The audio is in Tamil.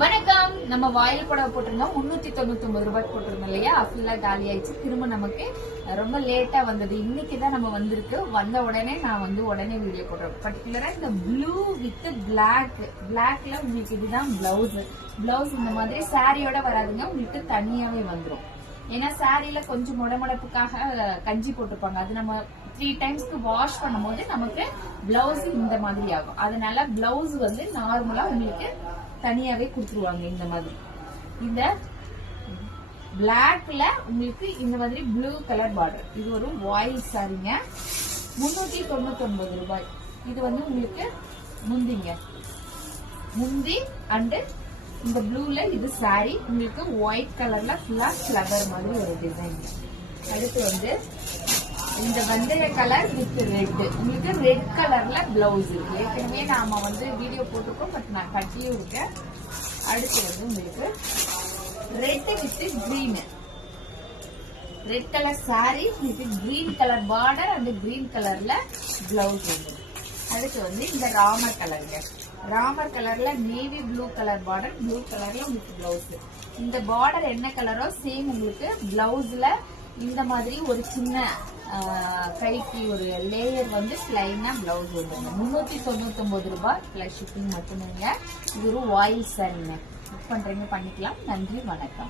வணக்கம். நம்ம வாயில் புடவை போட்டிருந்தோம் 399 ரூபாய்க்கு போட்டிருந்தோம் இல்லையா? ஃபுல்லா காலி ஆயிடுச்சு. திரும்ப நமக்கு ரொம்ப லேட்டா வந்தது. இன்னைக்குதான் நம்ம வந்திருக்கு. வந்த உடனே நான் உடனே வீடியோ போடுறேன். பர்டிகுலரா இந்த ப்ளூ வித் பிளாக்ல உங்களுக்கு இதுதான் பிளவுஸ் இந்த மாதிரி சாரியோட வராதுங்க, உங்களுக்கு தனியாவே வந்துடும். ஏன்னா சாரியில கொஞ்சம் முடமுடப்புக்காக கஞ்சி போட்டிருப்பாங்க. அது நம்ம 3 டைம்ஸ்க்கு வாஷ் பண்ணும் போது நமக்கு பிளவுஸ் இந்த மாதிரி ஆகும். அதனால பிளவுஸ் நார்மலா உங்களுக்கு தனியாவே கொடுத்துருவாங்க. இந்த மாதிரி இந்த பிளாக்ல உங்களுக்கு இந்த மாதிரி ப்ளூ கலர் பார்டர். இது ஒரு வாயில் சாரிங்க, 399 ரூபாய். இது உங்களுக்கு முந்தி அண்ட் இந்த ப்ளூல இது சாரி. உங்களுக்கு ஒயிட் கலர்ல ஃபுல்லா ஃபிளவர் மாதிரி ஒரு டிசைன். அடுத்து இந்த வெந்தய கலர் வித் ரெட். உங்களுக்கு ரெட் கலர்ல பிளவுஸ் இருக்கு. ஏற்கனவே நாம வீடியோ போட்டிருக்கோம், பட் நான் கட்டியும் இருக்கேன். அடுத்து உங்களுக்கு red with green, red colour sorry with green colour border and green கலர்ல பிளவுஸ் வந்து. அடுத்து இந்த ராமர் கலருங்க. ராமர் கலர்ல navy blue colour border, blue கலர்ல உங்களுக்கு பிளவுஸ். இந்த பார்டர் என்ன கலரோ சேம் உங்களுக்கு பிளவுஸ்ல இந்த மாதிரி ஒரு சின்ன கைக்கு ஒரு லேயர் பிளைனா பிளவுஸ் வந்துருங்க. 399 ரூபாய் பிளஸ் ஷிப்பிங் மட்டுமேங்க. இது ஒரு வாயில் சாரிங்க. புக் பண்றீங்க பண்ணிக்கலாம். நன்றி, வணக்கம்.